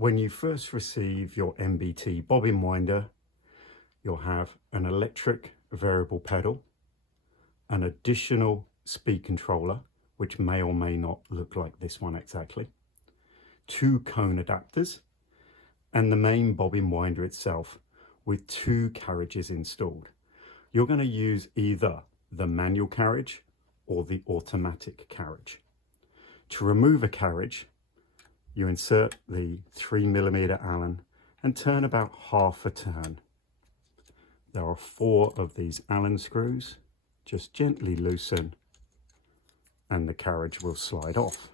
When you first receive your MbT bobbin winder, you'll have an electric variable pedal, an additional speed controller, which may or may not look like this one exactly, 2 cone adapters, and the main bobbin winder itself with 2 carriages installed. You're going to use either the manual carriage or the automatic carriage. To remove a carriage, you insert the 3mm Allen and turn about half a turn. There are 4 of these Allen screws. Just gently loosen and the carriage will slide off.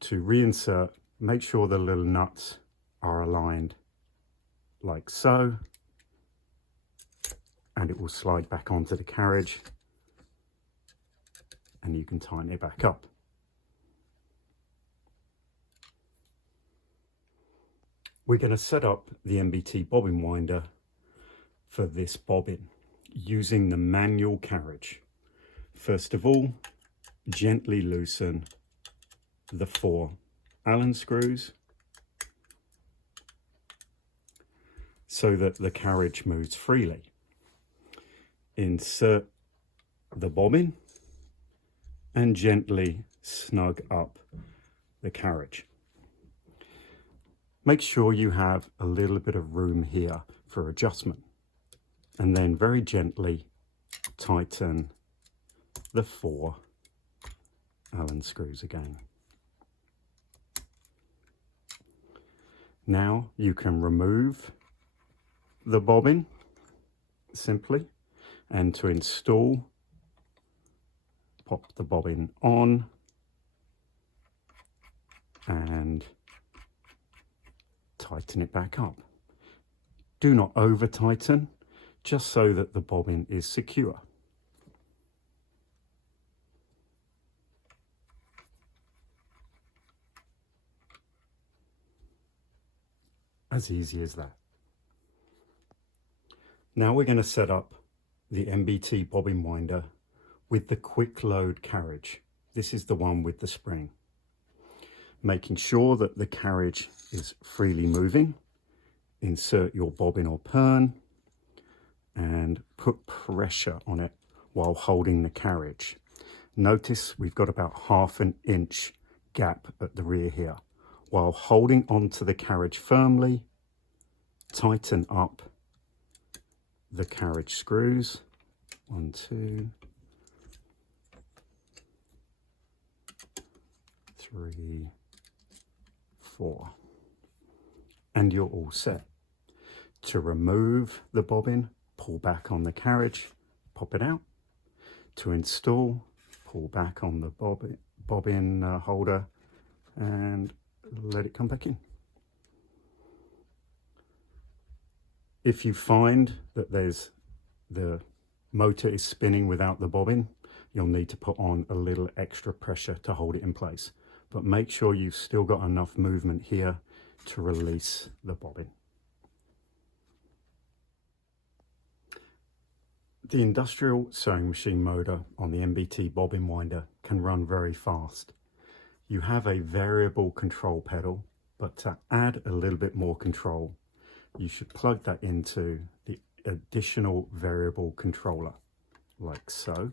To reinsert, make sure the little nuts are aligned like so, and it will slide back onto the carriage and you can tighten it back up. We're going to set up the MbT bobbin winder for this bobbin using the manual carriage. First of all, gently loosen the 4 Allen screws so that the carriage moves freely. Insert the bobbin and gently snug up the carriage. Make sure you have a little bit of room here for adjustment, and then very gently tighten the 4 Allen screws again. Now you can remove the bobbin simply, and to install, pop the bobbin on and tighten it back up. Do not over tighten, just so that the bobbin is secure. As easy as that. Now we're going to set up the MbT bobbin winder with the quick load carriage. This is the one with the spring. Making sure that the carriage is freely moving, insert your bobbin or pern and put pressure on it while holding the carriage. Notice we've got about ½ an inch gap at the rear here. While holding onto the carriage firmly, tighten up the carriage screws. 1, 2, 3, 4, and you're all set. To remove the bobbin, pull back on the carriage, pop it out. To install, pull back on the bobbin holder and let it come back in. If you find that the motor is spinning without the bobbin, you'll need to put on a little extra pressure to hold it in place. But make sure you've still got enough movement here to release the bobbin. The industrial sewing machine motor on the MbT bobbin winder can run very fast. You have a variable control pedal, but to add a little bit more control, you should plug that into the additional variable controller, like so,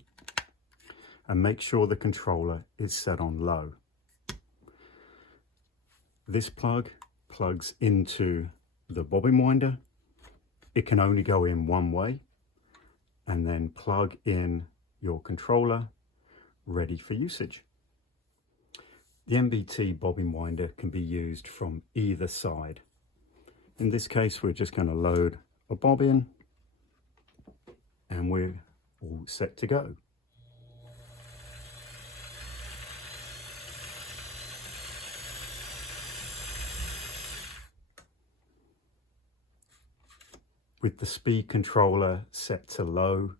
and make sure the controller is set on low. This plug plugs into the bobbin winder. It can only go in one way, and then plug in your controller, ready for usage. The MbT bobbin winder can be used from either side. In this case, we're just going to load a bobbin and we're all set to go. With the speed controller set to low,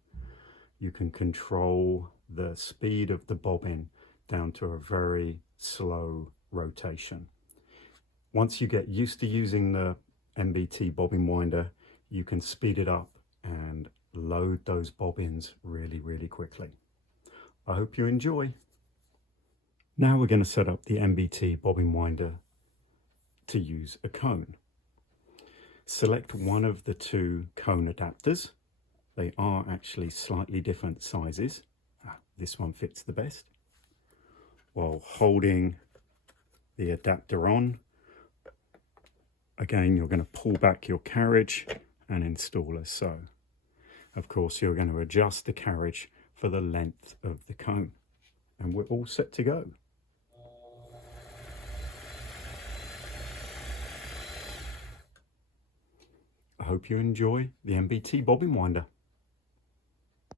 you can control the speed of the bobbin down to a very slow rotation. Once you get used to using the MbT bobbin winder, you can speed it up and load those bobbins really, really quickly. I hope you enjoy. Now we're going to set up the MbT bobbin winder to use a cone. Select one of the two cone adapters. They are actually slightly different sizes. This one fits the best. While holding the adapter on, again, you're going to pull back your carriage and install as so. Of course, you're going to adjust the carriage for the length of the cone. And we're all set to go. I hope you enjoy the MbT Bobbin Winder.